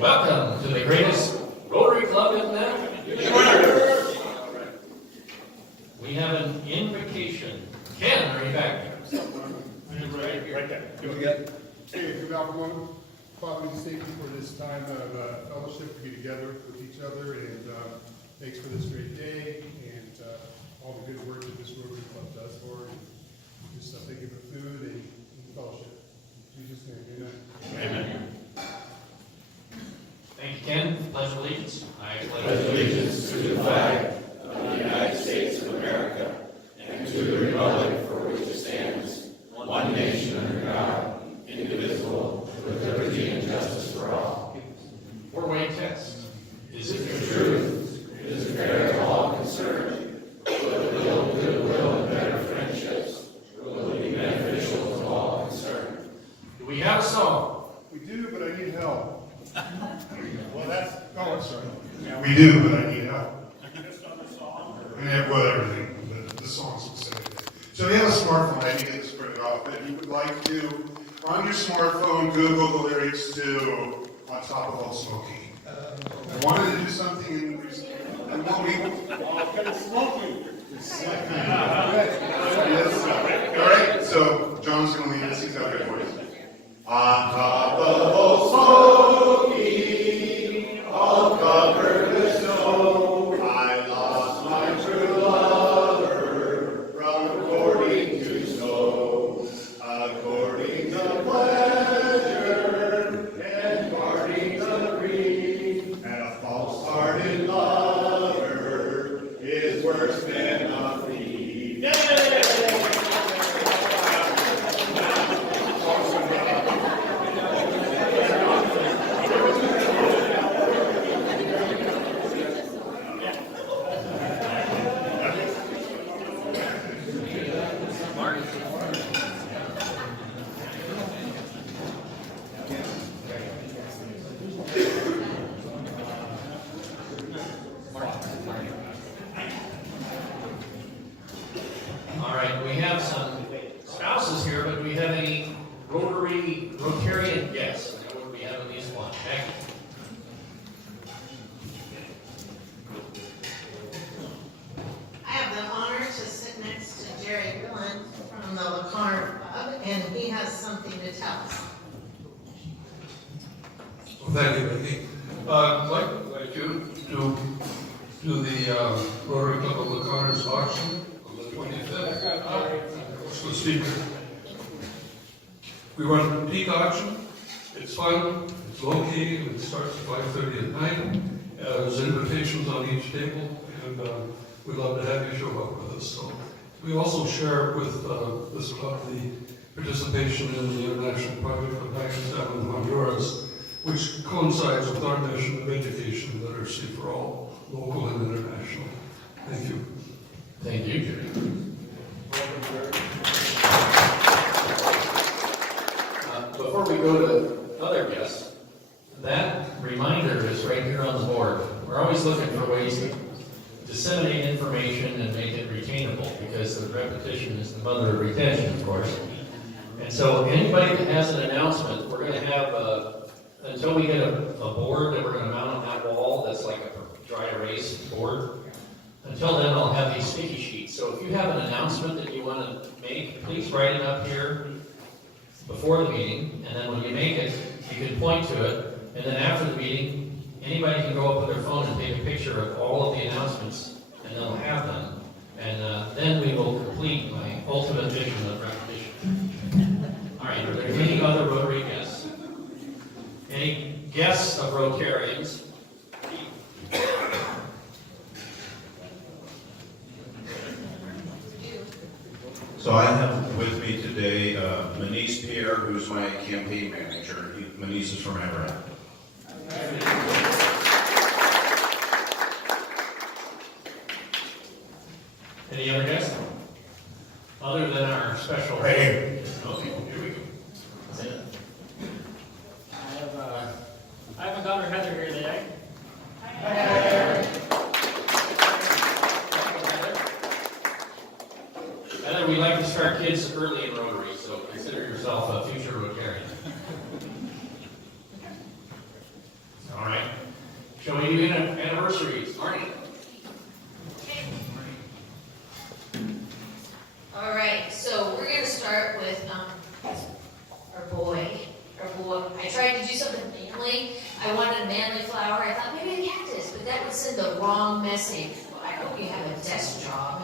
Welcome to the greatest Rotary Club in America. We have an invocation. Ken, are you back? Right there. Hey, good afternoon. Father, we thank you for this time of fellowship to be together with each other, and thanks for this great day and all the good work that this Rotary Club does for it. Just thank you for food and fellowship. In Jesus' name, amen. Amen. Thank you, Ken. Pledge allegiance. I pledge allegiance to the flag of the United States of America and to the republic for which it stands, one nation under God, indivisible, with liberty and justice for all. Four-way test. Is it The truth is fair to all concerned, but will, goodwill, and better friendships will be beneficial to all concerned. Do we have a song? We do, but I need help. Well, that's, oh, I'm sorry. Yeah, we do, but I need help. Just on the song? Well, everything, but the song specifically. So if you have a smartphone, I need to get this printed off. If you would like to, on your smartphone, Google the lyrics to On Top of Old Smoky. I wanted to do something in what we... Smoking. Yes. All right, so John's going to lead us. He's got a good voice. On top of Old Smoky, all covered with snow, I lost my true lover from courting to snow, according to pleasure and guarding the grief, and a false-hearted lover is worse than a thief. All right, we have some spouses here, but do we have any Rotarian guests? We have at least one. Thank you. I have the honor to sit next to Jerry Gillen from the Lacarne Club, and he has something to tell us. Well, thank you, Vicki. I'd like you to do the Rotary Club of Lacarne's auction on the 25th. What's the speaker? We run a peak auction. It's fun. It's low key. It starts at 5:30 at night. There's invitations on each table, and we'd love to have you show up with us. So we also share with this club the participation in the International Project of Pakistan and Honduras, which coincides with our mission of education and literacy for all, local and international. Thank you. Thank you, Jerry. Before we go to other guests, that reminder is right here on the board. We're always looking for ways to disseminate information and make it retainable, because the repetition is the mother of retention, of course. And so anybody that has an announcement, we're going to have, until we get a board that we're going to mount on that wall that's like a dry erase board. Until then, I'll have these sticky sheets. So if you have an announcement that you want to make, please write it up here before the meeting, and then when you make it, you can point to it, and then after the meeting, anybody can go up with their phone and take a picture of all of the announcements, and they'll have them. And then we will complete my ultimate vision of repetition. All right, are there any other Rotary guests? Any guests of Rotarians? So I have with me today Manise Pierre, who's my campaign manager. Manise is from Everett. Any other guests? Other than our special... Right here. Okay, here we go. I have a daughter Heather here today. Heather, we like to start kids early in Rotary, so consider yourself a future Rotarian. I tried to do something manly. I wanted a manly flower. I thought maybe a cactus, but that would send the wrong message. Well, I hope you have a desk job.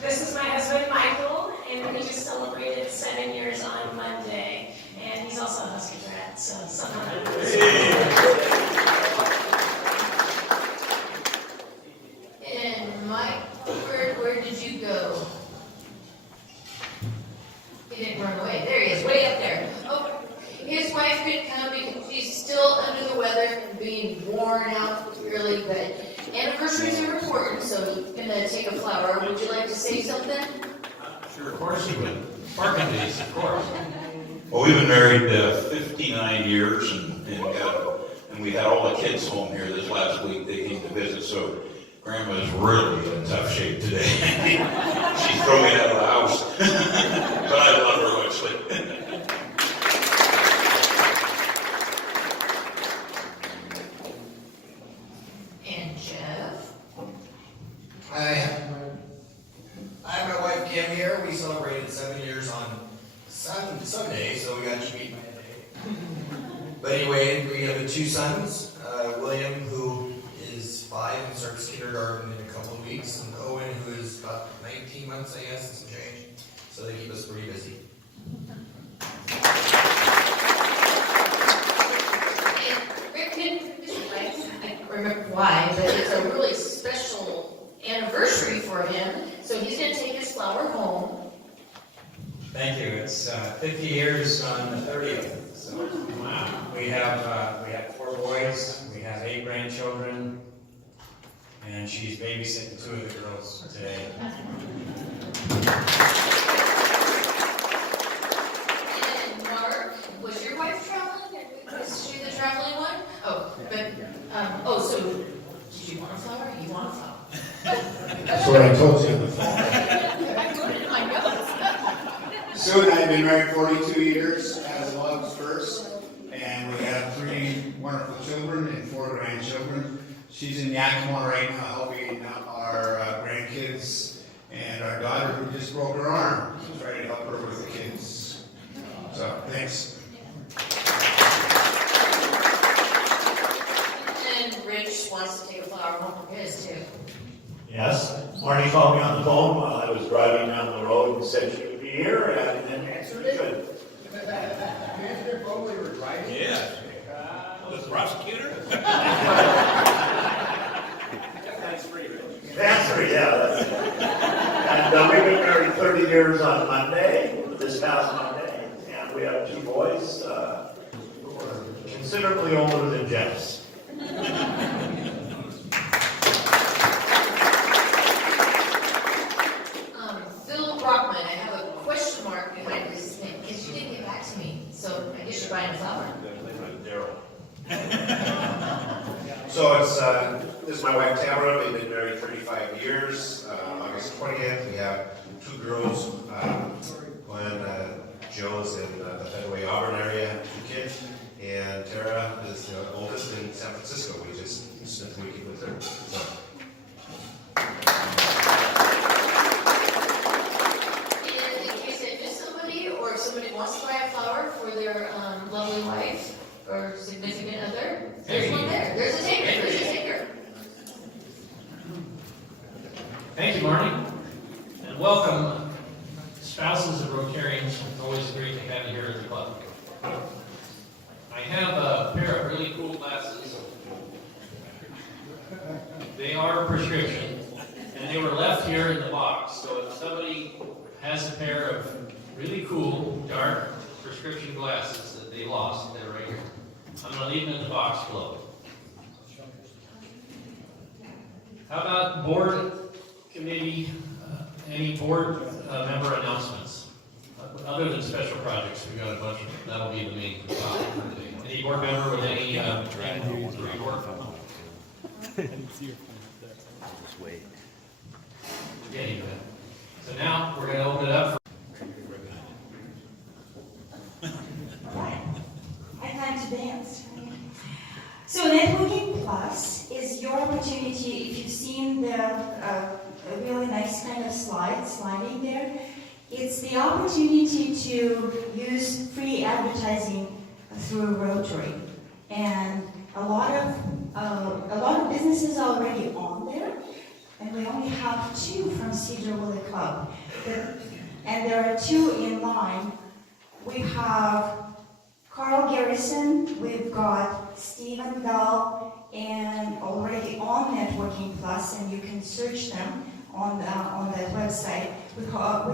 This is my husband, Michael, and we just celebrated 7 years on Monday. And he's also a Husky brat, so somehow. And Mike, where did you go? He didn't run away. There he is, way up there. Oh, his wife couldn't come because she's still under the weather and being worn out really, but anniversaries are important, so he's gonna take a flower. Would you like to say something? Sure, of course you would. Parking days, of course. Well, we've been married 59 years, and we had all the kids home here this last week. They came to visit, so Grandma's really in tough shape today. She's throwing me out of the house, but I love her muchly. And Jeff? I have my wife Kim here. We celebrated 7 years on Sunday, so we got to meet my day. But anyway, we have 2 sons. William, who is 5 and starts kindergarten in a couple of weeks, and Owen, who is about 19 months, I guess, and some change. So they keep us pretty busy. And I remember why, but it's a really special anniversary for him, so he's gonna take his flower home. Thank you. It's 50 years on the 30th. So wow. We have 4 boys. We have 8 grandchildren, and she's babysitting 2 of the girls today. And Mark, was your wife traveling? Was she the traveling one? Oh, but so did you want a flower? You want a flower? That's what I told you in the fall. I put it in my notes. Sue and I have been married 42 years as of August 1st, and we have 3 wonderful children and 4 grandchildren. She's in Yakima right now helping our grandkids, and our daughter who just broke her arm. She's trying to help her with the kids. So, thanks. And Rich wants to take a flower home for his too. Yes, Marty called me on the phone while I was driving down the road and said she would be here, and then answered it. While we were driving? Yeah. The prosecutor? That's free, yeah. And we've been married 30 years on Monday, this past Monday, and we have 2 boys who are considerably older than Jeff's. Phil Brockman, I have a question mark behind his name because you didn't get back to me, so I guess you're buying a flower. So this is my wife Tamara. We've been married 35 years. August 20th, we have 2 girls. One, Jill is in the Fedway Auburn area, 2 kids, and Tara is the oldest in San Francisco. We just spent the weekend with her. So. And in case I missed somebody, or if somebody wants to buy a flower for their lovely wife or significant other, there's one there. There's a taker. There's a taker. Thank you, Marty. And welcome, spouses of Rotarians. It's always great to have you here at the club. I have a pair of really cool glasses. They are prescription, and they were left here in the box. So if somebody has a pair of really cool, dark prescription glasses that they lost, they're right here. I'm going to leave them in the box below. How about board committee, any board member announcements? Other than special projects, we've got a bunch of them. That'll be the main topic for today. Any board member with any report? Getting that. So now we're going to open it up for. I plan to dance. So Networking Plus is your opportunity. If you've seen the a really nice kind of sliding there. there. It's the opportunity to use free advertising through Rotary. And a lot of businesses are already on there, and we only have 2 from Sedro-Woolley Club. And there are 2 in line. We have Carl Garrison, we've got Stephen Bell, and already on Networking Plus, and you can search them on that website. We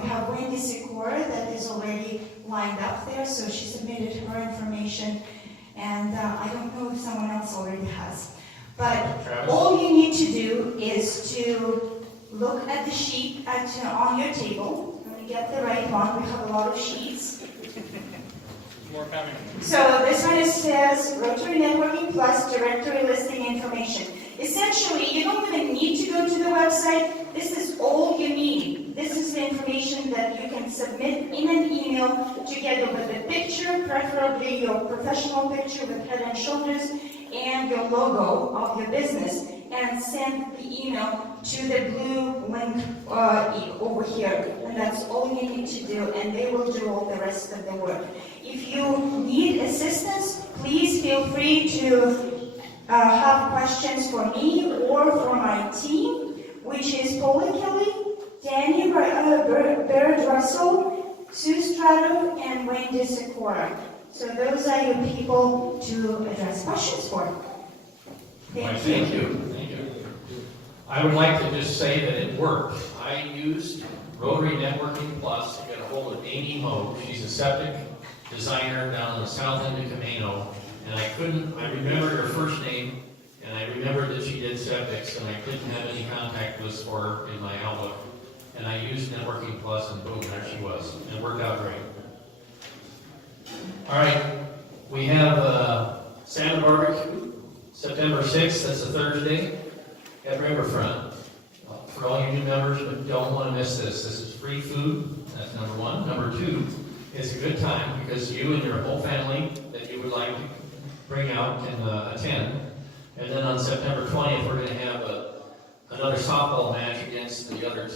have Wendy Sikora that is already lined up there, so she submitted her information, and I don't know if someone else already has. But Travis? all you need to do is to look at the sheet on your table. Let me get the right one. We have a lot of sheets. More coming. So this one says Rotary Networking Plus Directory Listing Information. Essentially, you don't even need to go to the website. This is all you need. This is the information that you can submit in an email together with a picture, preferably your professional picture with head and shoulders, and your logo of your business, and send the email to the blue link over here. And that's all you need to do, and they will do all the rest of the work. If you need assistance, please feel free to have questions for me or for my team, which is Paula Kelly, Danny Baird Russell, Sue Strato, and Wendy Sikora. So those are your people to address questions for. Thank you. Thank you. I would like to just say that it worked. I used Rotary Networking Plus to get a hold of Amy Moe. She's a septic designer down in the south end of Camino, and I remembered her first name, and I remembered that she did septics, and I didn't have any contact lists for her in my Outlook. And I used Networking Plus, and boom, there she was. And it worked out great. All right, we have Santa Barbecue, September 6th, that's a Thursday, at Riverfront. For all you new members, but don't want to miss this. This is free food, that's number 1. Number 2, it's a good time because you and your whole family that you would like to bring out can attend. And then on September 20th, we're going to have another softball match against the other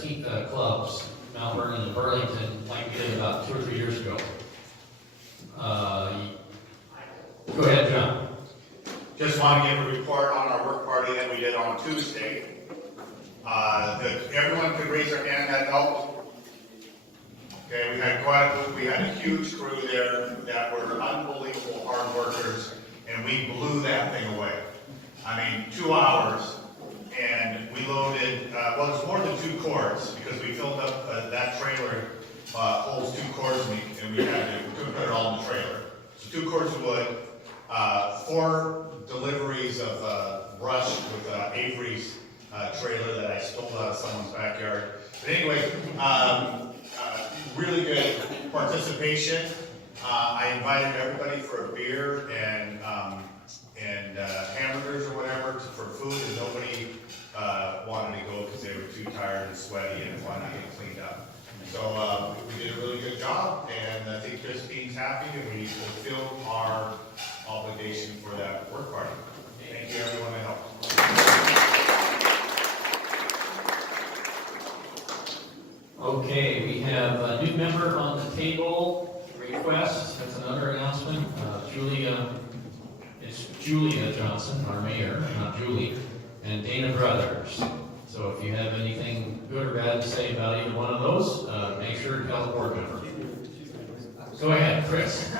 clubs, Mount Vernon and Burlington, like we did about 2 or 3 years ago. Go ahead, John. Just want to give a report on our work party that we did on Tuesday. Everyone could raise their hand that helped. Okay, we had a huge crew there that were unbelievable hard workers, and we blew that thing away. I mean, 2 hours, and we loaded, well, it's more than 2 cords, because we filled up, that trailer holds 2 cords, and we couldn't put it all in the trailer. So 2 cords of wood, 4 deliveries of brush with Avery's trailer that I stole out of someone's backyard. But anyway, really good participation. I invited everybody for a beer and hamburgers or whatever for food, and nobody wanted to go because they were too tired and sweaty and wanted to get cleaned up. So we did a really good job, and I think Christine's happy, and we fulfilled our obligation for that work party. Thank you, everyone that helped. Okay, we have a new member on the table, request, that's another announcement. It's Julia Johnson, our mayor, not Julie, and Dana Brothers. So if you have anything good or bad to say about either one of those, make sure to tell the board member. Go ahead, Chris.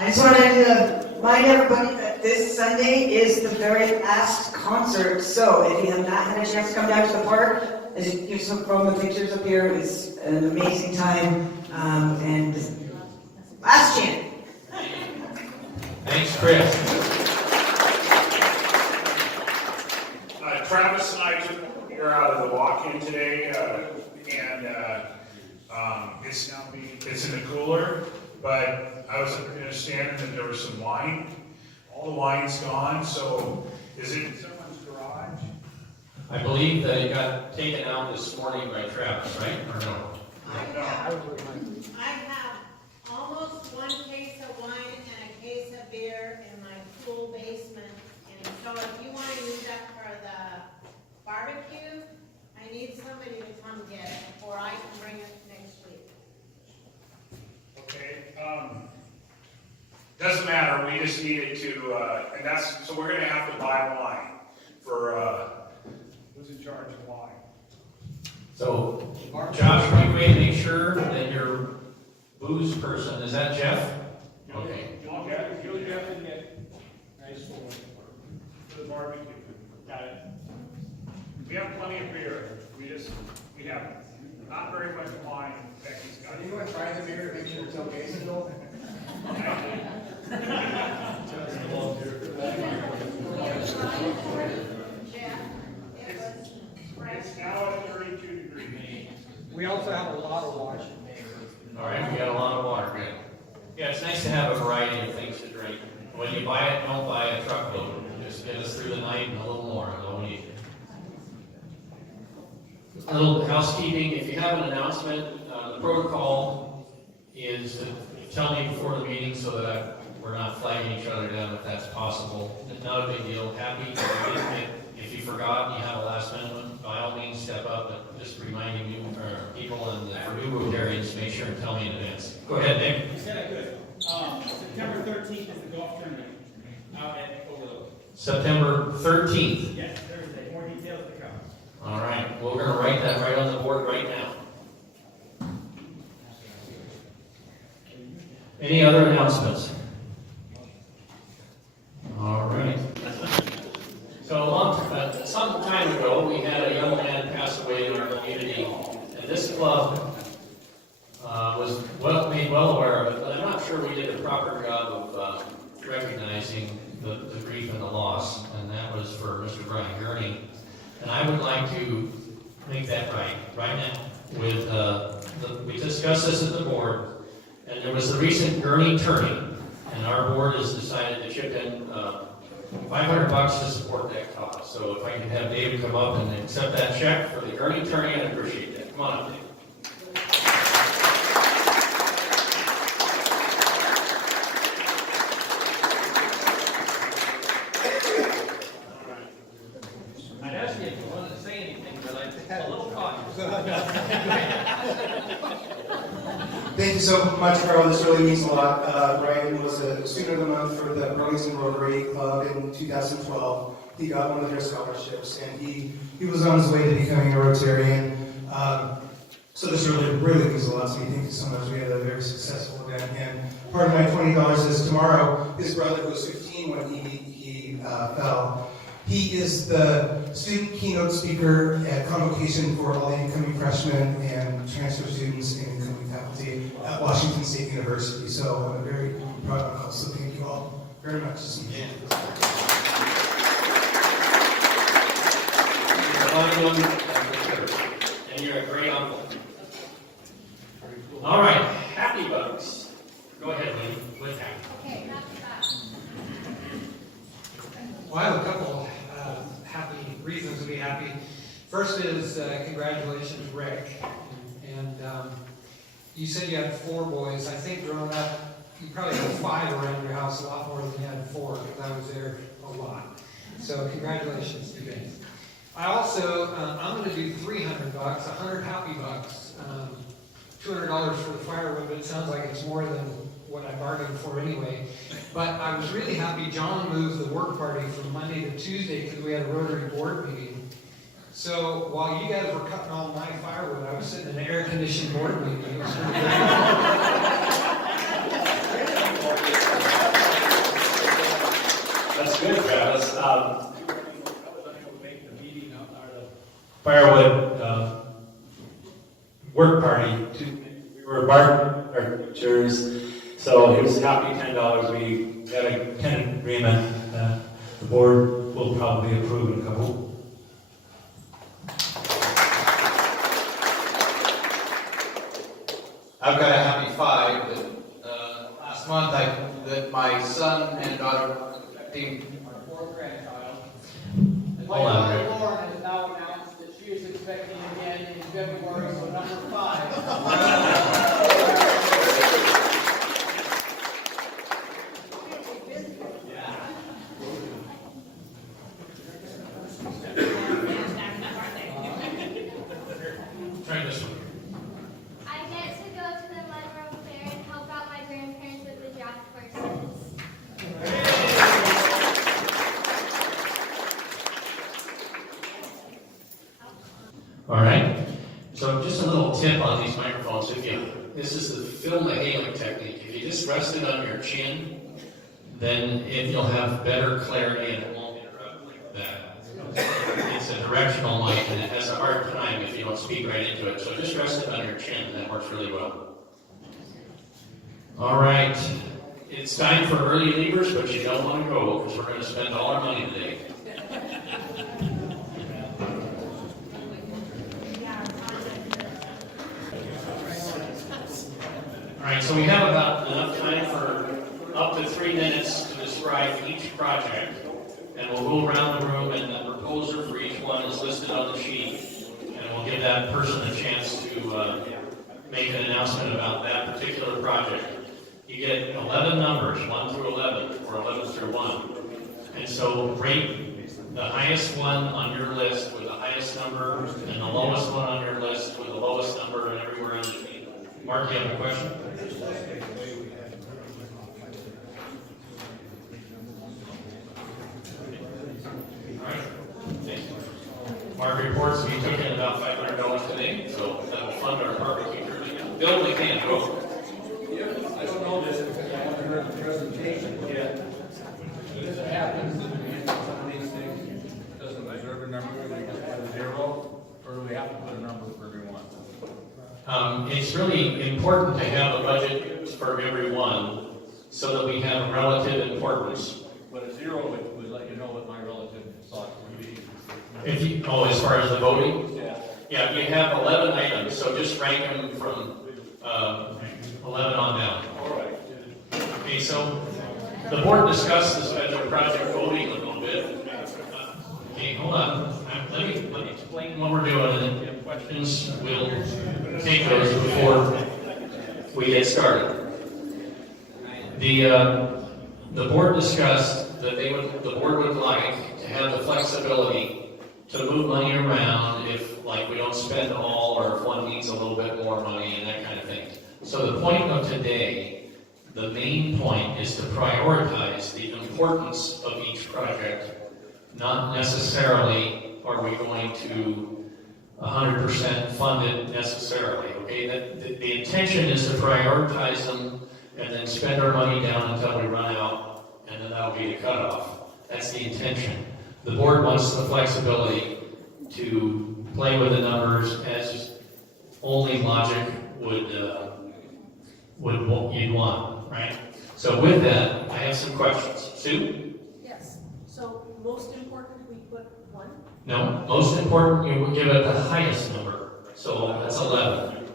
I just wanted to remind everybody that this Sunday is the very last concert. So if you have not had a chance to come down to the park, as you saw from the pictures up here, it was an amazing time. And last chance. Thanks, Chris. Travis and I took her out of the walk-in today, and it's in the cooler, but I was understanding that there was some wine. All the wine's gone, so is it in someone's garage? I believe that it got taken out this morning by Travis, right? Or no? I have almost 1 case of wine and a case of beer in my pool basement. And so if you want to use that for the barbecue, I need somebody to come get it, or I can bring it doesn't matter, we just needed to, and that's, so we're gonna have to buy wine for, who's in charge of wine? So, Josh, can you wait, make sure that your booze person, is that Jeff? Okay. You'll Jeff and Nick. Nice for the barbecue. Got it. We have plenty of beer, we have not very much wine. Becky's got it. Anyone try the beer to make sure it's okay still? It's now at 32 degrees. We also have a lot of water. All right, we got a lot of water, good. Yeah, it's nice to have a variety of things to drink. When you buy it, don't buy a truckload. Just get us through the night and a little more, is all we need. A little housekeeping, if you have an announcement, the protocol is to tell me before the meeting so that we're not flagging each other down if that's possible. It's not a big deal. Happy if you forgot and you have a last minute one, by all means step up, but just reminding you, people and for new Rotarians, make sure and tell me in advance. Go ahead, Nick. You said I could. September 13th is the golf tournament out at Overlook. September 13th. Yes, Thursday. More details to come. All right, well, we're going to write that right on the board right now. Any other announcements? All right. So some time ago, we had a young man pass away in our community, and this club was made well aware of it, but I'm not sure we did a proper job of recognizing the grief and the loss, and that was for Mr. Brian Gurney. And I would like to make that right now. We discussed this at the board, and there was the recent Gurney tourney, and our board has decided to chip in $500 to support that cause. So if I can have David come up and accept that check for the Gurney tourney, I'd appreciate that. Come on up, David. I'd ask you if you wanted to say anything, but I'm a little cautious. Thank you so much, Carl. This really means a lot. Brian was a student of the month for the Burlington Rotary Club in 2012. He got one of their scholarships, and he was on his way to becoming a Rotarian. So this really means a lot to me. Thank you so much. We had a very successful event, and part of my $20 is tomorrow. His brother, who was 15 when he fell, he is the student keynote speaker at convocation for all the incoming freshmen and transfer students and incoming faculty at Washington State University. So I'm very proud of him. So thank you all very much. Yeah. And you're a great uncle. All right, happy bugs. Go ahead, Lee, with happy. Okay, happy bugs. Well, I have a couple happy reasons to be happy. First is congratulations, Rick. And you said you had 4 boys. I think growing up, you probably had 5 around your house, a lot more than you had 4, because I was there a lot. So congratulations to you guys. I also, I'm going to do $300, 100 happy bucks. $200 for the firewood, but it sounds like it's more than what I bargained for anyway. But I was really happy John moved the work party from Monday to Tuesday because we had a Rotary board meeting. So while you guys were cutting all my firewood, I was sitting in an air-conditioned board meeting. It was pretty great. That's good, Travis. Firewood work party. We were bargaining our teachers, so he was happy $10. We got a tenant agreement that the board will probably approve in a couple. I've got a happy 5 that last month that my son and daughter team. Our 4th grandchild. Hold on, Rick. Lauren has now announced that she is expecting again in February, so number 5. Try this one. I get to go to the Mudroom Fair and help out my grandparents with the draft horses. This is the Phil Mahalik technique. If you just rest it on your chin, then you'll have better clarity and it won't interrupt like that. It's a directional mic and it has a hard time if you don't speak right into it. So just rest it on your chin and that works really well. All right. It's time for early leavers, but you don't want to go because we're going to spend all our money today. All right, so we have about enough time for up to 3 minutes to describe each project. And we'll go around the room and the proposer for each one is listed on the sheet. And we'll give that person a chance to make an announcement about that particular project. You get 11 numbers, 1 through 11, or 11 through 1. And so rate the highest one on your list with the highest number, and the lowest one on your list with the lowest number, and everywhere in between. Mark, you have a question? All right. Thank you. Mark reports we took in about $500 today, so that'll fund our barbecue. Bill, we can't go. I don't know this because I haven't heard the presentation yet. This happens in some of these things. Doesn't deserve a number, they just have a 0, or do we have to put a number for everyone? It's really important to have a budget for everyone so that we have relative importance. But a 0 would let you know what my relative thought would be. As far as the voting? Yeah. Yeah, you have 11 items, so just rank them from 11 on down. All right. Okay, so the board discussed the special project voting a little bit. Okay, hold on. Let me explain what we're doing, and then if you have questions, we'll take those before we get started. The board discussed that the board would like to have the flexibility to move money around if, like, we don't spend all, or if one needs a little bit more money and that kind of thing. So the point of today, the main point, is to prioritize the importance of each project. Not necessarily are we going to 100% fund it necessarily, okay? The intention is to prioritize them and then spend our money down until we run out, and then that'll be the cutoff. That's the intention. The board wants the flexibility to play with the numbers as only logic would you'd want, right? So with that, I have some questions. Sue? Yes. So most important, we put 1? No, most important, you would give it the highest number. So that's 11.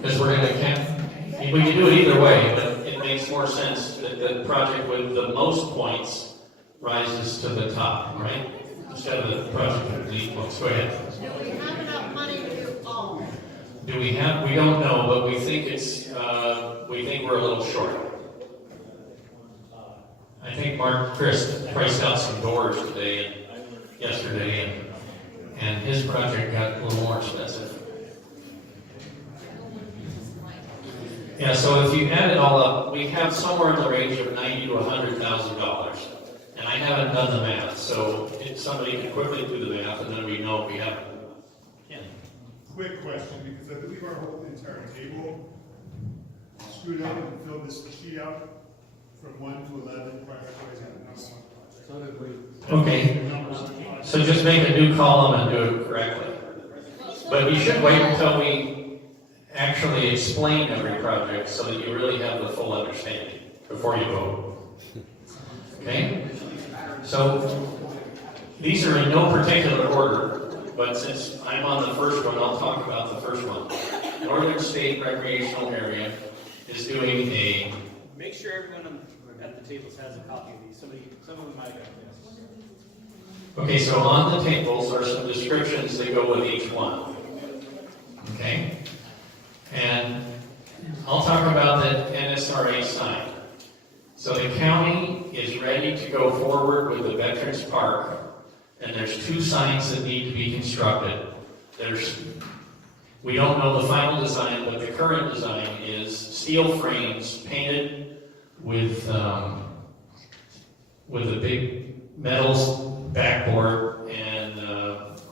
Because we're going to count. We can do it either way, but it makes more sense that the project with the most points rises to the top, right? Instead of the project with the least points. Go ahead. Do we have enough money to do all? Do we have? We don't know, but we think we think we're a little short. I think Chris priced out some doors today and yesterday, and his project got a little more expensive. Yeah, so if you add it all up, we have somewhere in the range of $90,000 to $100,000. And I haven't done the math, so if somebody can quickly do the math, and then we know if we have it. Yeah. Quick question, because I believe our whole entire table screwed up and filled this sheet out from 1 to 11, prioritizing the number 1 project. So did we. Okay, so just make a new column and do it correctly. But you should wait until we actually explain every project so that you really have the full understanding before you vote. Okay? So these are in no particular order, but since I'm on the first one, I'll talk about the first one. Northern State Recreational Area is doing a... Make sure everyone at the tables has a copy of these. Some of them might have this. Okay, so on the tables are some descriptions that go with each one. Okay? And I'll talk about the NSRA sign. So the county is ready to go forward with the Veterans Park, and there's 2 signs that need to be constructed. We don't know the final design, but the current design is steel frames painted with a big metal backboard, and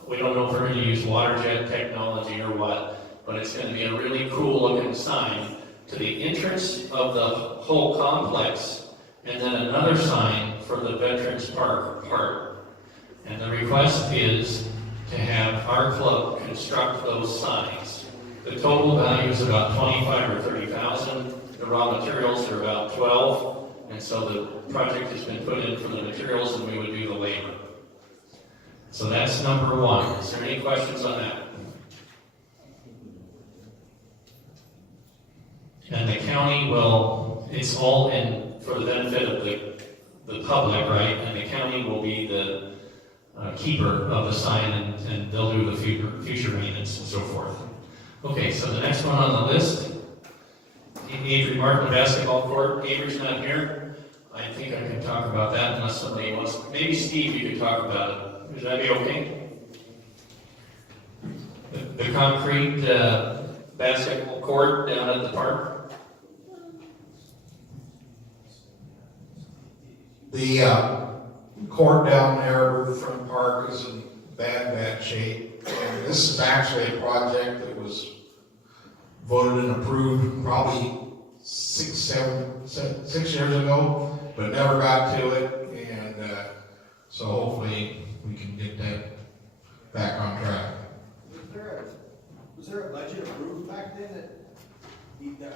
we don't know if we're going to use water jet technology or what. but it's gonna be a really cool looking sign to the entrance of the whole complex, and then another sign for the Veterans Park part. And the request is to have our club construct those signs. The total value is about 25 or 30,000. The raw materials are about 12, and so the project has been put in for the materials, and we would do the labor. So that's number one. Is there any questions on that? And the county will, it's all in for the benefit of the public, right? And the county will be the keeper of the sign, and they'll do the future maintenance and so forth. Okay, so the next one on the list, Avery Martin basketball court. Avery's not here. I think I can talk about that unless somebody wants. Maybe Steve, you could talk about it. Would that be okay? The concrete basketball court down at the park. The court down there, Riverfront Park, is in bad shape. And this is actually a project that was voted and approved probably 6 years ago, but never got to it. And so hopefully we can get that back on track. Was there a budget approved back then that?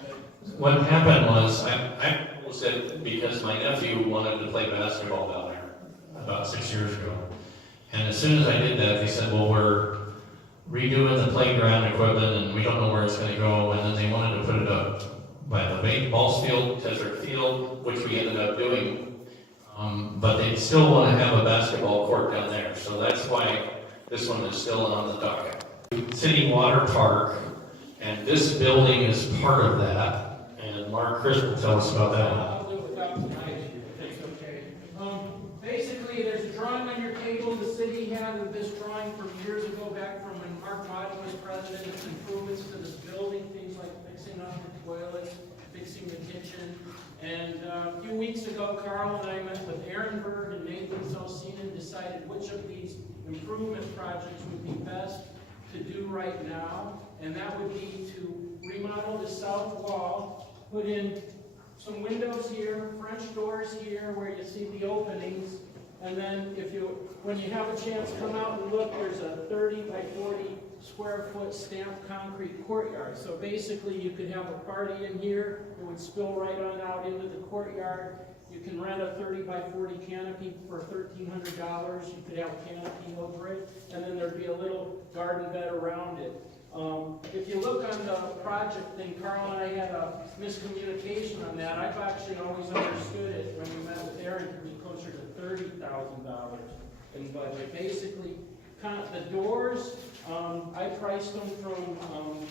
What happened was, I was it because my nephew wanted to play basketball down there about 6 years ago. And as soon as I did that, they said, well, we're redoing the playground equipment and we don't know where it's going to go. And then they wanted to put it up by the baseball field, Desert Field, which we ended up doing. But they still want to have a basketball court down there. So that's why this one is still on the docket. City Water Park, and this building is part of that. And Mark Chris will tell us about that one. I'll do it without tonight, if it's okay. Basically, there's a drawing on your table. The city had this drawing from years ago, back from when Mark Martin was president. It's improvements to this building, things like fixing up the toilet, fixing the kitchen. And a few weeks ago, Carl and I met with Aaron Berg and Nathan Sosina and decided which of these improvement projects would be best to do right now. And that would be to remodel the south wall, put in some windows here, French doors here where you see the openings, and then when you have a chance, come out and look, there's a 30 by 40 square foot stamped concrete courtyard. So basically you could have a party in here, it would spill right on out into the courtyard. You can rent a 30 by 40 canopy for $1,300. You could have a canopy over it, and then there'd be a little garden bed around it. If you look on the project thing, Carl and I had a miscommunication on that. I've actually always understood it when we met with Aaron to be closer to $30,000 in budget. Basically, the doors, I priced them from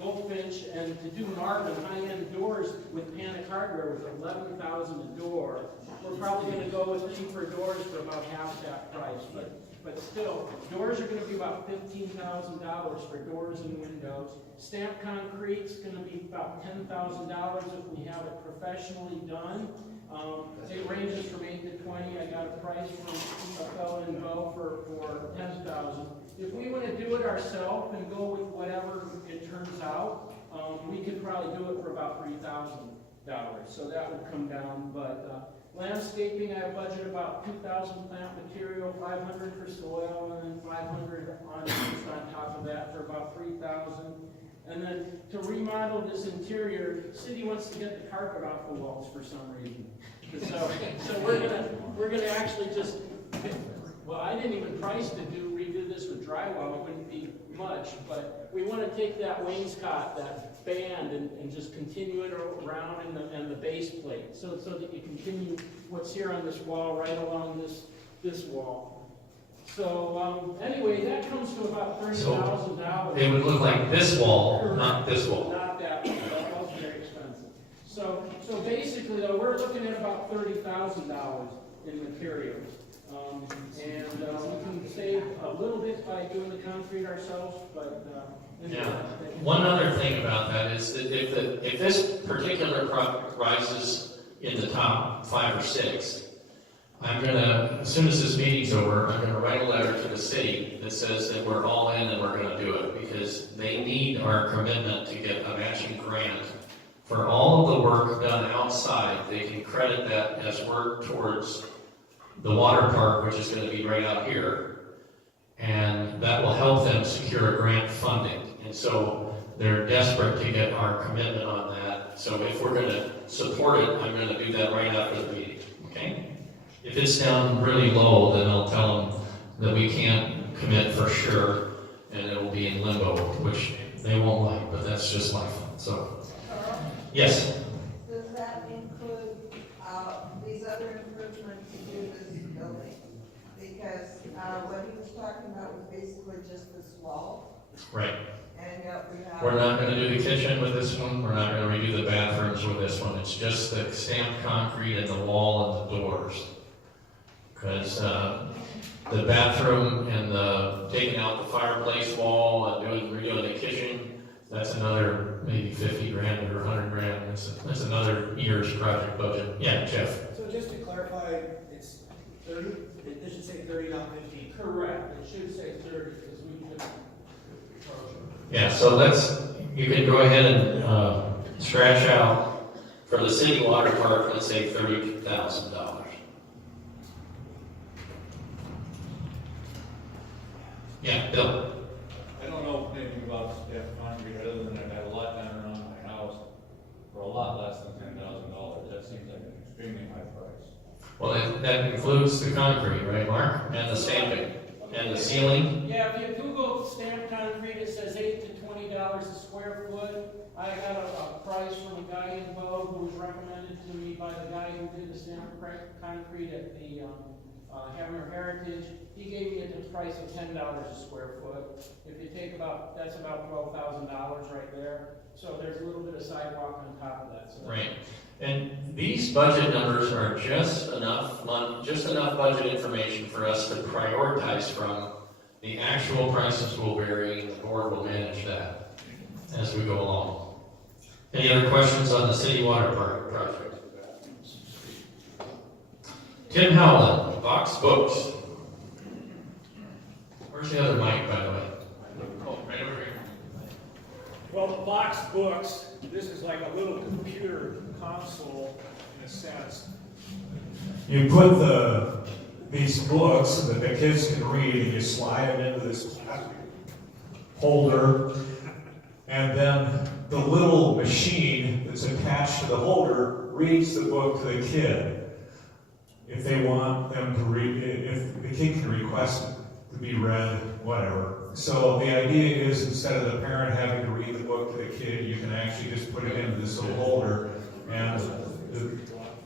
Goldfinch, and to do Marvin high-end doors with Panic Hardware was $11,000 a door. We're probably going to go with cheaper doors for about half that price, but still, doors are going to be about $15,000 for doors and windows. Stamped concrete's going to be about $10,000 if we have it professionally done. It ranges from 8 to 20. I got a price from a fellow in Bo for $10,000. If we want to do it ourselves and go with whatever it turns out, we could probably do it for about $3,000. So that would come down. But landscaping, I budget about $2,000 plant material, $500 for soil, and then $500 on top of that for about $3,000. And then to remodel this interior, the city wants to get the carpet off the walls for some reason. So we're gonna actually just, well, I didn't even price to redo this with drywall. It wouldn't be much, but we want to take that wainscot, that band, and just continue it around and the base plate, so that you continue what's here on this wall right along this wall. So anyway, that comes to about $30,000. It would look like this wall, not this wall. Not that one. That was very expensive. So basically, though, we're looking at about $30,000 in materials. And we can save a little bit by doing the concrete ourselves, but yeah. One other thing about that is that if this particular project rises in the top 5 or 6, I'm gonna, as soon as this meeting's over, I'm gonna write a letter to the city that says that we're all in and we're gonna do it, because they need our commitment to get a matching grant for all of the work done outside. They can credit that as work towards the water park, which is gonna be right out here, and that will help them secure grant funding. And so they're desperate to get our commitment on that. So if we're gonna support it, I'm gonna do that right after the meeting, okay? If it's down really low, then I'll tell them that we can't commit for sure, and it will be in limbo, which they won't like, but that's just my fun, so. Yes? Does that include, these other improvements to this building? Because, what he was talking about was basically just this wall. Right. And, we have. We're not gonna do the kitchen with this one, we're not gonna redo the bathrooms with this one, it's just the stamped concrete and the wall and the doors. Because the bathroom and the taking out the fireplace wall and redoing the kitchen, that's another maybe 50 grand or 100 grand. That's another year's project budget. Yeah, Jeff. So just to clarify, it's 30, it should say 30, not 15. Correct, it should say 30, because we could. Yeah, so you can go ahead and scratch out for the city water park, let's say $32,000. Yeah, Bill. I don't know anything about stamped concrete other than I've had a lot done around my house for a lot less than $10,000. That seems like an extremely high price. Well, that includes the concrete, right, Mark? And the stamping, and the ceiling? Yeah, if you Google stamped concrete, it says $8 to $20 a square foot. I got a price from a guy in Vogue who was recommended to me by the guy who did the stamped concrete at the Hammer Heritage. He gave me a price of $10 a square foot. If you take that's about $12,000 right there. So there's a little bit of sidewalk on top of that. So Right. And these budget numbers are just enough money, just enough budget information for us to prioritize from. The actual prices will vary, and the board will manage that as we go along. Any other questions on the city water park project? Tim Howland, Vox Books. Where's the other mic, by the way? Oh, right over here. Well, the box books, this is like a little computer console in a sense. You put these books that the kids can read, and you slide them into this holder, and then the little machine that's attached to the holder reads the book to the kid. If they want them to read it, if the kid can request it to be read, whatever. So the idea is, instead of the parent having to read the book to the kid, you can actually just put it into this little holder, and the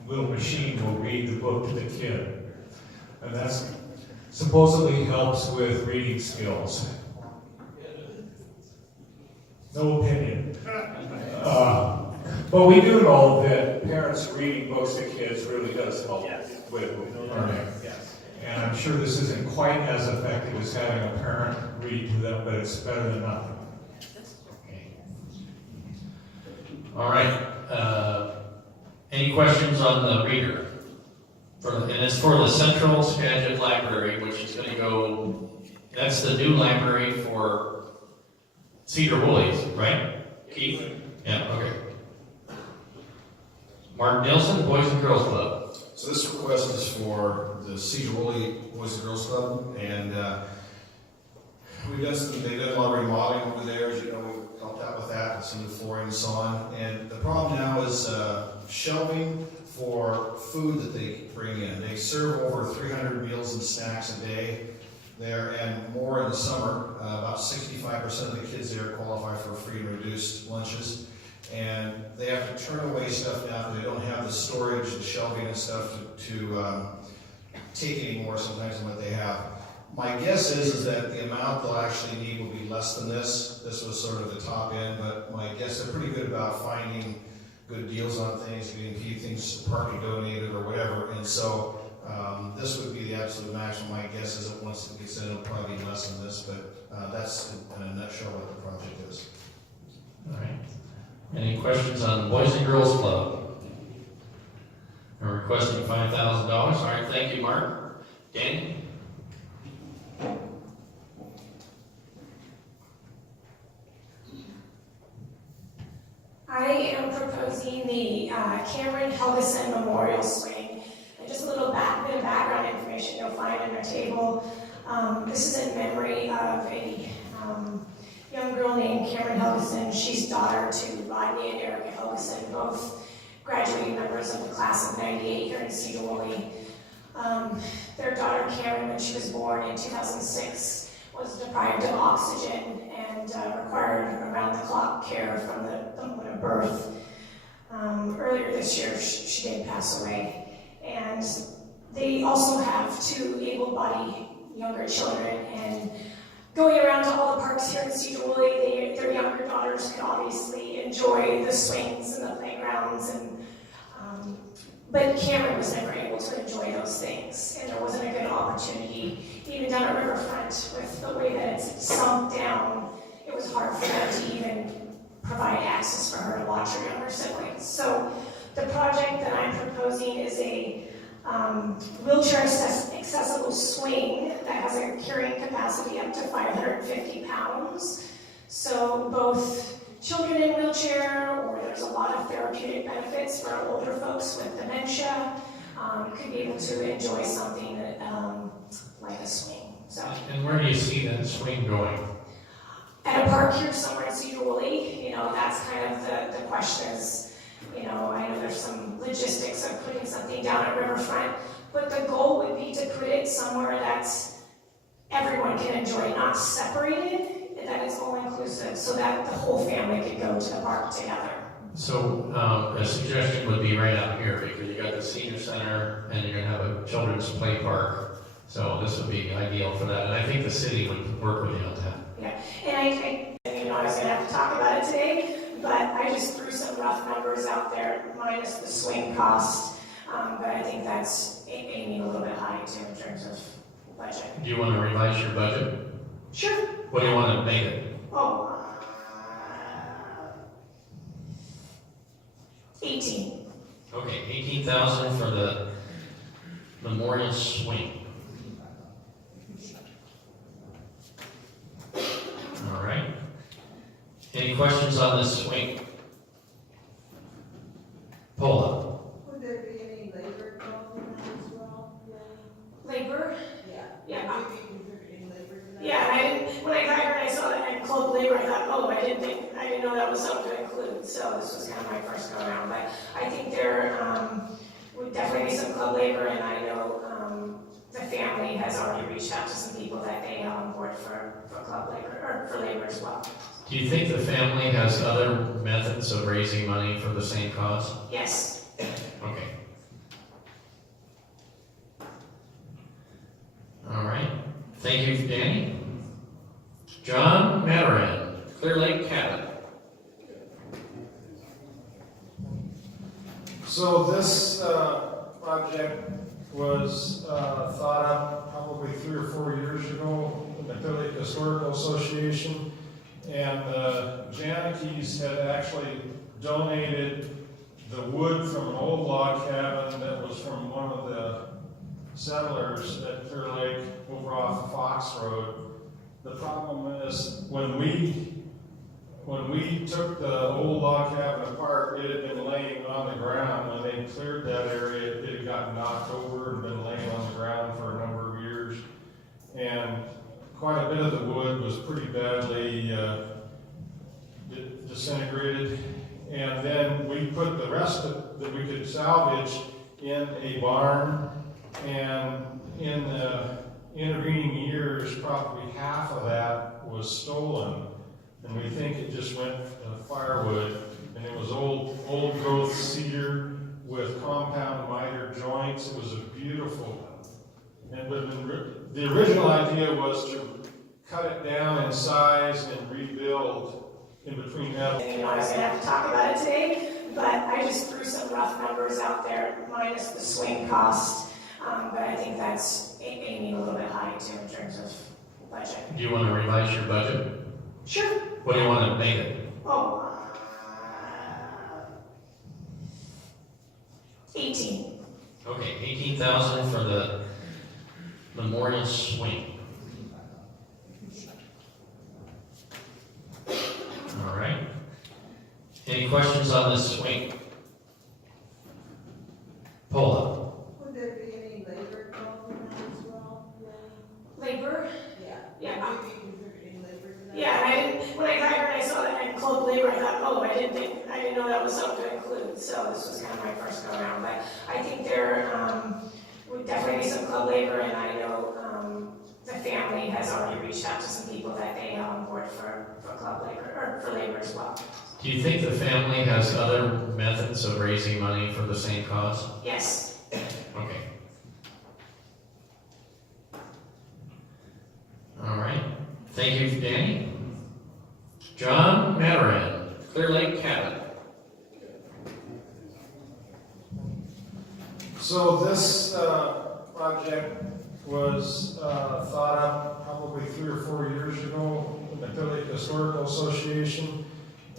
little machine will read the book to the kid. And that's supposedly helps with reading skills. No opinion. But we do know that parents reading books to kids really does help with learning. And I'm sure this isn't quite as effective as having a parent read to them, but it's better than nothing. All right. Any questions on the reader? And it's for the Central Skagit Library, which is going to go, that's the new library for Sedro-Woolley, right? Keith? Yeah, okay. Mark Nielsen, Boys and Girls Club. So this request is for the Sedro-Woolley Boys and Girls Club, and they've done a lot of remodeling over there, as you know, we've helped out with that, with some of the flooring and so on. And the problem now is shelving for food that they bring in. They serve over 300 meals and snacks a day there, and more in the summer. About 65% of the kids there qualify for free and reduced lunches. And they have to turn away stuff now because they don't have the storage, the shelving and stuff to take anymore sometimes than what they have. My guess is that the amount they'll actually need will be less than this. This was sort of the top end, but my guess they're pretty good about finding good deals on things, getting a few things partly donated or whatever. And so this would be the absolute maximum. My guess is that once it gets in, it'll probably be less than this, but that's in a nutshell what the project is. All right. Any questions on Boys and Girls Club? Or requesting $5,000. All right, thank you, Mark. Danny? I am proposing the Cameron Helgeson Memorial Swing. And just a little bit of background information you'll find on your table. This is in memory of a young girl named Cameron Helgeson. She's daughter to Rodney and Erica Helgeson, both graduating members of the class of '98 here in Sedro-Woolley. Their daughter Cameron, when she was born in 2006, was deprived of oxygen and required around-the-clock care from the moment of birth. Earlier this year, she did pass away. And they also have two able-bodied younger children, and going around to all the parks here in Sedro-Woolley, their younger daughters could obviously enjoy the swings and the playgrounds, but Cameron was never able to enjoy those things, and there wasn't a good opportunity. Even down at Riverfront, with the way that it's sunk down, it was hard for them to even provide access for her to watch her younger siblings. So the project that I'm proposing is a wheelchair accessible swing that has a carrying capacity up to 550 pounds. So both children in wheelchair, or there's a lot of therapeutic benefits for older folks with dementia, could be able to enjoy something like a swing. So, And where do you see that swing going? at a park here somewhere in Sedro-Woolley, that's kind of the question is, I know there's some logistics of putting something down at Riverfront, but the goal would be to put it somewhere that's everyone can enjoy, not separated, that is all inclusive, so that the whole family could go to the park together. So a suggestion would be right out here, because you got the senior center and you're gonna have a children's play park. So this would be ideal for that, and I think the city would work with you on that. Yeah, and I was gonna have to talk about it today, but I just threw some rough numbers out there, minus the swing cost, but I think that's aiming a little bit high too in terms of budget. Do you want to revise your budget? Sure. What do you want to make it? 18. Okay, 18,000 for the memorial swing. All right. Any questions on this swing? Paula? Would there be any labor involved in that as well? Labor? Yeah. Yeah. Would you be contributing labor to that? Yeah, when I got here and I saw that in club labor, I thought, I didn't know that was something to include, so this was kind of my first go around, but I think there would definitely be some club labor, and I know the family has already reached out to some people that they have on board for club labor, or for labor as well. Do you think the family has other methods of raising money for the same cause? Yes. Okay. All right. Thank you, Danny. John Mataran, Clear Lake Cabin. So this project was thought up probably 3 or 4 years ago with the Clear Lake Historical Association, and the Janikes had actually donated the wood from an old log cabin that was from one of the settlers at Clear Lake over off Fox Road. The problem is when we took the old log cabin apart, it had been laying on the ground. When they cleared that area, it had gotten knocked over and been laying on the ground for a number of years. And quite a bit of the wood was pretty badly disintegrated. And then we put the rest that we could salvage in a barn, and in the intervening years, probably half of that was stolen. And we think it just went firewood, and it was old growth cedar with compound miter joints. It was a beautiful, and the original idea was to cut it down in size and rebuild in between that. I was gonna have to talk about it today, but I just threw some rough numbers out there, minus the swing cost, but I think that's aiming a little bit high too in terms of budget. Do you want to revise your budget? Sure. What do you want to make it? 18. Okay, 18,000 for the memorial swing. All right. Any questions on this swing? Paula? Would there be any labor involved in that as well? Labor? Yeah. Yeah. Would you be contributing labor to that? Yeah, and I didn't, when I got here and I saw that I include labor, I thought, oh, I didn't know that was something to include, so this was kind of my first go around, but I think there, would definitely be some club labor, and I know, the family has already reached out to some people that they have on board for club labor, or for labor as well. Do you think the family has other methods of raising money for the same cause? Yes. Okay. All right. Thank you, Danny. John Mataran, Clear Lake Cabin. So this project was thought up probably 3 or 4 years ago in the Clear Lake Historical Association,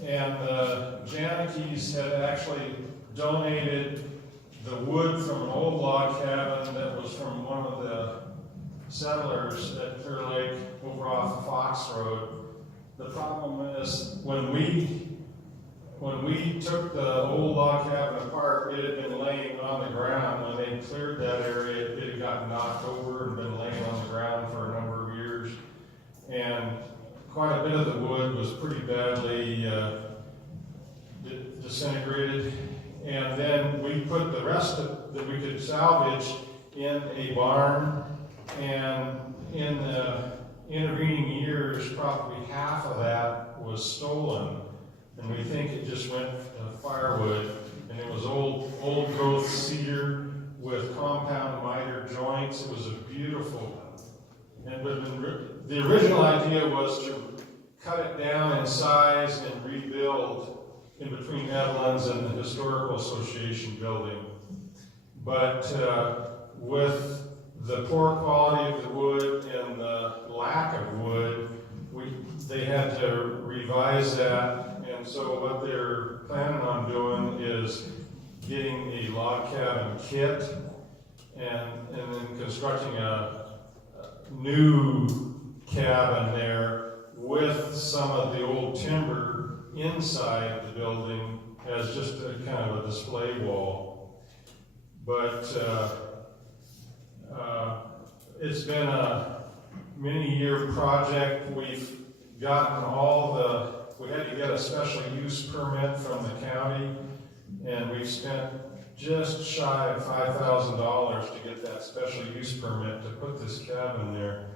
and the Janikes had actually donated the wood from an old log cabin that was from one of the settlers at Clear Lake over off of Fox Road. The problem is when we took the old log cabin apart, it had been laying on the ground. When they cleared that area, it had gotten knocked over and been laying on the ground for a number of years. And quite a bit of the wood was pretty badly disintegrated. And then we put the rest that we could salvage in a barn, and in the intervening years, probably half of that was stolen. And we think it just went firewood, and it was old growth cedar with compound miter joints. It was a beautiful, and the original idea was to cut it down in size and rebuild in between Evelyn's and the Historical Association building. But with the poor quality of the wood and the lack of wood, they had to revise that. And so what they're planning on doing is getting a log cabin kit and then constructing a new cabin there with some of the old timber inside the building as just a kind of a display wall. But it's been a many-year project. We've gotten we had to get a special use permit from the county, and we've spent just shy of $5,000 to get that special use permit to put this cabin there.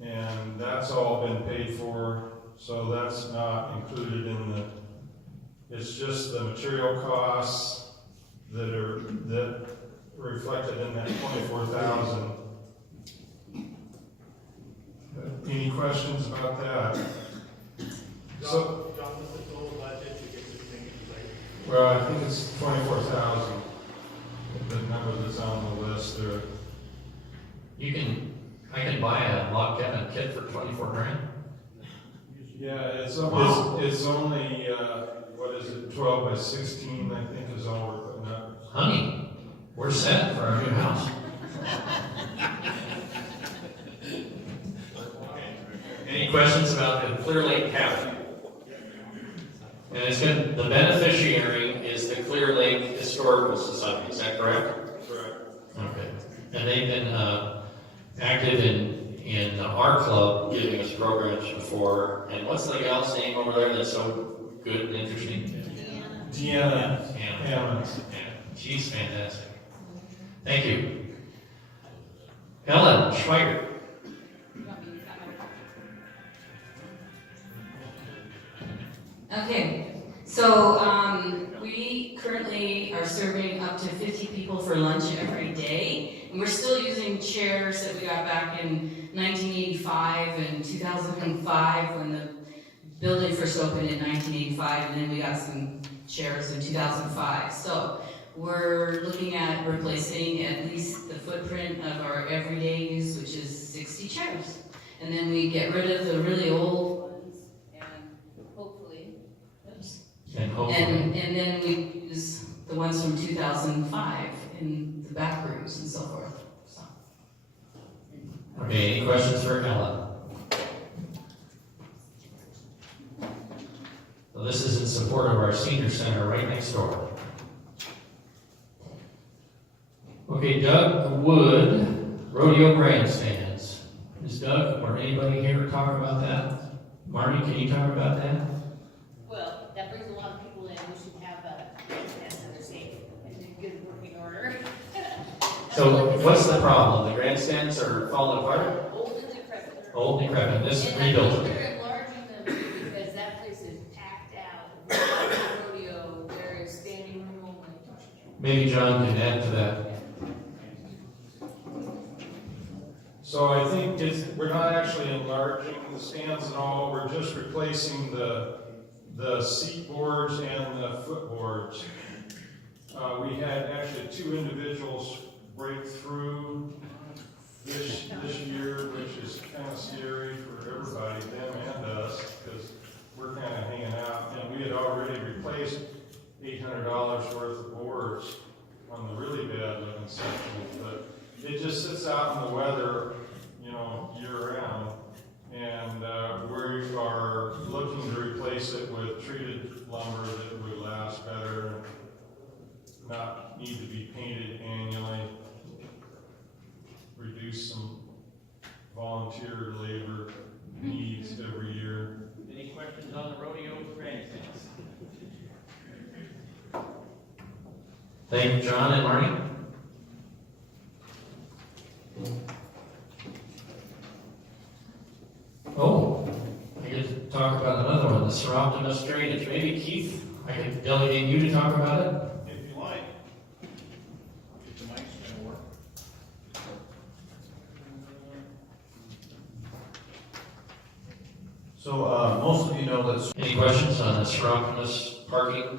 And that's all been paid for, so that's not included in it's just the material costs that reflected in that $24,000. Any questions about that? So, John, what's the total budget to get this thing in place? well, I think it's 24,000. The number that's on the list there. I can buy a log cabin kit for 24 grand. Yeah, it's Wow. only what is it, 12 by 16, I think is all we're putting up. Honey, we're set for our new house. Any questions about the Clear Lake cabin? And the beneficiary is the Clear Lake Historical Society, is that correct? Correct. Okay. And they've been active in our club, giving us programs before. And what's the gal's name over there that's so good and interesting? Deanna. Anna. She's fantastic. Thank you. Helen Schweiger. Okay, so we currently are serving up to 50 people for lunch every day, and we're still using chairs that we got back in 1985 and 2005 when the building first opened in 1985, and then we got some chairs in 2005. So we're looking at replacing at least the footprint of our everyday use, which is 60 chairs. And then we get rid of the really old ones, and hopefully, and then we use the ones from 2005 in the back roofs and so forth, so. Okay, any questions for Ella? Well, this is in support of our senior center right next door. Okay, Doug Wood, rodeo grandstands. Is Doug or anybody here talk about that? Marty, can you talk about that? Well, that brings a lot of people in, we should have grandstands that are safe and in good working order. So what's the problem? The grandstands are falling apart? Old and decrepit. Old and decrepit, this And rebuilt I think it. they're enlarging them too, because that place is packed out. Rodeo, there is standing room only. Maybe John can add to that. So I think we're not actually enlarging the stands at all, we're just replacing the seat boards and the footboards. We had actually 2 individuals break through this year, which is kind of scary for everybody, them and us, because we're kind of hanging out. And we had already replaced $800 worth of boards on the really bad looking sections, but it just sits out in the weather, you know, year round. And we are looking to replace it with treated lumber that would last better, not need to be painted annually, reduce some volunteer labor needs every year. Any questions on the rodeo grandstands? Thank you, John and Marty. Oh, I get to talk about another one, the Sedro-Woolley drainage. Maybe Keith, I can delegate you to talk about it? If you like. If the mic's gonna work. So, most of you know that. Any questions on the Sedro-Woolley parking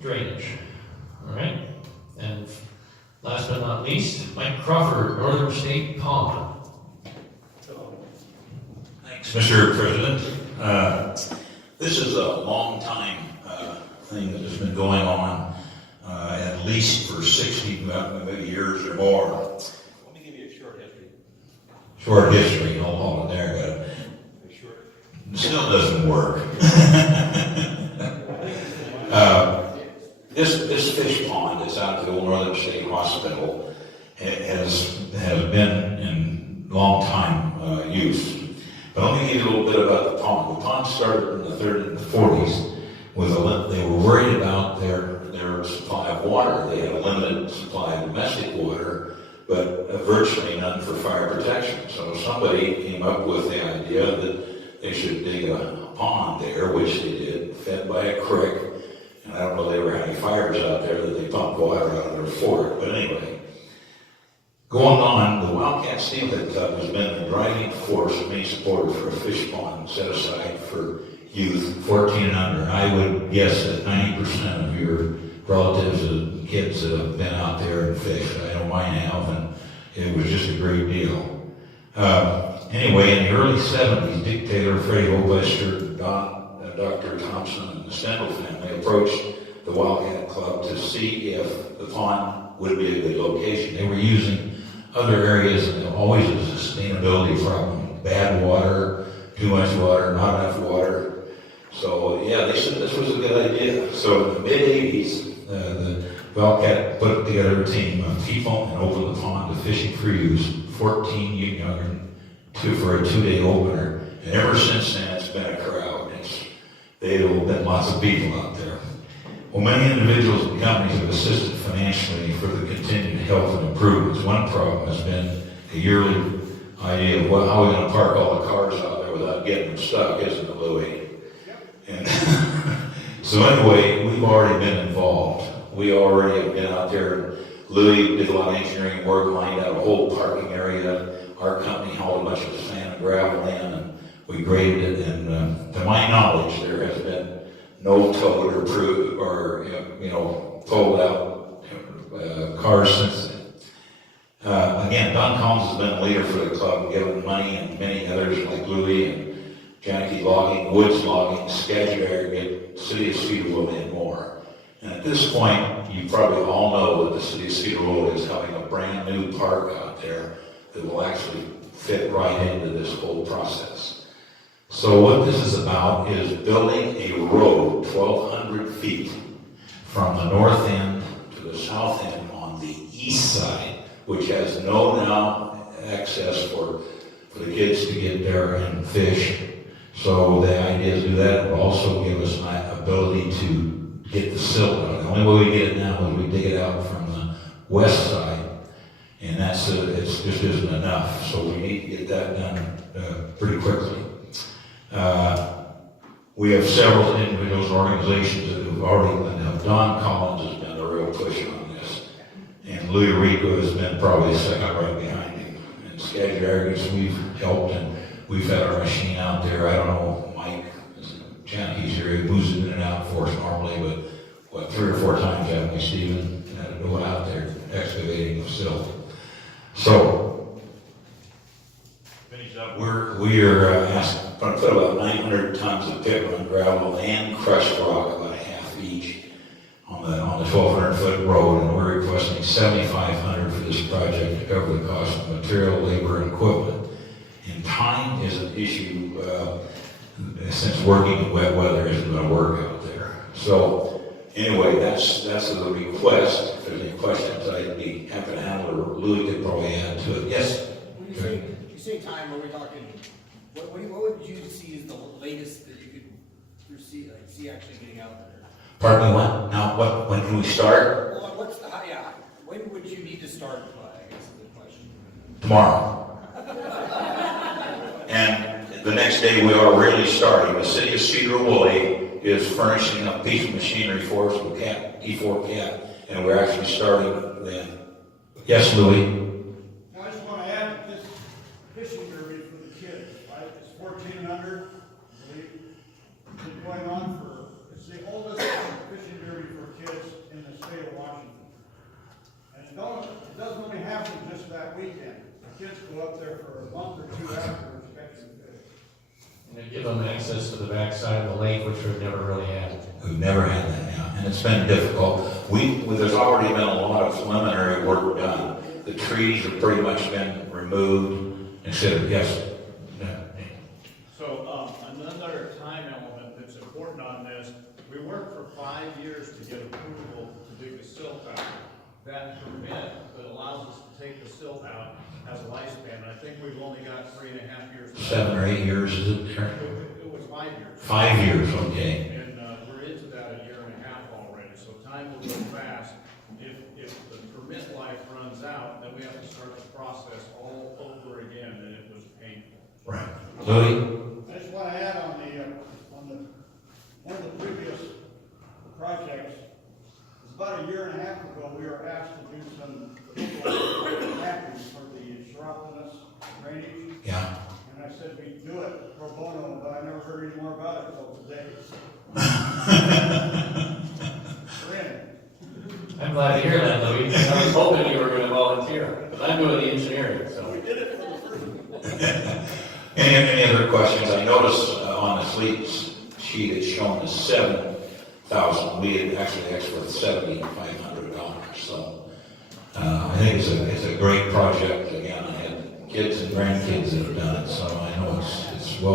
drainage? All right, and last but not least, Mike Crawford, Northern State Pond. Thanks, Mr. President. This is a long time thing that has been going on, at least for 60 maybe years or more. Let me give you a short history. Short history, hold on there, but it still doesn't work. This fish pond that's out at the old Northern State Hospital has been in long time use. But let me give you a little bit about the pond. The pond started in the 30s and the 40s with they were worried about their supply of water. They had a limited supply of domestic water, but virtually none for fire protection. So somebody came up with the idea that they should dig a pond there, which they did, fed by a creek. And I don't know if they ever had any fires out there that they pumped water out of there for it. But anyway, going on, the Wildcat Steelhead Club has been the driving force, main supporter for a fish pond set aside for youth 14 and under. I would guess that 90% of your relatives and kids that have been out there and fished. I know mine have, and it was just a great deal. Anyway, in the early 70s, Dick Taylor, Freddie Holbester, Dr. Thompson, and the Stendhal family approached the Wildcat Club to see if the pond would be a good location. They were using other areas, and always a sustainability problem. Bad water, too much water, not enough water. So yeah, they said this was a good idea. So in the mid-80s, the Wildcat put together a team of people and opened the pond to fishing crews, 14 young for a 2-day opener. And ever since then, it's been a crowd. There have been lots of people out there. Well, many individuals and companies have assisted financially for the continued health and improvements. One problem has been a yearly idea of how we're going to park all the cars out there without getting them stuck, isn't it, Louis? And so anyway, we've already been involved. We already have been out there. Louis did a lot of engineering work, lined out a whole parking area. Our company hauled a bunch of sand and gravel in, and we graded it. And to my knowledge, there has been no towed or pulled out cars since then. Again, Don Collins has been a leader for the club, given money, and many others like Louis and Jackie Logging, Woods Logging, Skagit Aggregate, City of Sedro-Woolley, and more. And at this point, you probably all know that the city of Sedro-Woolley is having a brand new park out there that will actually fit right into this whole process. So what this is about is building a road 1,200 feet from the north end to the south end on the east side, which has no now access for the kids to get there and fish. So the idea is to do that. It will also give us an ability to get the silt out. The only way we get it now is we dig it out from the west side, and that's it just isn't enough. So we need to get that done pretty quickly. We have several individuals and organizations that have already done. Don Collins has been a real push on this, and Louis Rico has been probably second right behind him. And Skagit Aggregates, we've helped, and we've had our machine out there. I don't know, Mike, he's here, he moves it in and out for us normally, but 3 or 4 times haven't we, Stephen, had to go out there excavating the silt. So, finish up. We are going to put about 900 tons of pit run gravel and crushed rock, about a half each, on the 1,200-foot road, and we're requesting $7,500 for this project to cover the cost of material, labor, and equipment. And time is an issue since working in wet weather isn't going to work out there. So anyway, that's the request. If there's any questions, I'd be happy to handle it, or Louis could probably add to it. Yes? When you say time, are we talking, what would you see as the latest that you could see actually getting out there? Pardon me, what? Now, when can we start? Well, when would you need to start by, I guess is the question. Tomorrow. And the next day we are really starting. The city of Sedro-Woolley is furnishing a piece of machinery for us with E4 cat, and we're actually starting then. Yes, Louis? I just want to add that this fishing derby for the kids, right? It's 14 and under. It's been going on it's the oldest fishing derby for kids in the state of Washington. And it doesn't only happen just that weekend. The kids go up there for a month or 2 afterwards catching fish. And they give them access to the backside of the lake, which we've never really had. We've never had that, yeah. And it's been difficult. There's already been a lot of preliminary work done. The trees have pretty much been removed, etc. Yes? So another time element that's important on this, we worked for 5 years to get approval to dig the silt out. That permit that allows us to take the silt out has a lifespan. I think we've only got 3.5 years. 7 or 8 years, is it? It was 5 years. 5 years, okay. And we're into that 1.5 years already, so time will go fast. If the permit life runs out, then we have to start the process all over again, and it was painful. Right. Louis? I just want to add on one of the previous projects, it's about 1.5 years ago, we were asked to do some mapping for the Sedro-Woolley drainage. Yeah. And I said we'd do it pro bono, but I never heard any more about it until today. We're in. I'm glad to hear that, Louis. I was hoping you were going to volunteer, but I'm doing the engineering, so. We did it for the first. Any other questions? I noticed on the fleet sheet it's shown as $7,000. We had actually asked for $7,500. So I think it's a great project. Again, I had kids and grandkids that have done it, so I know it's well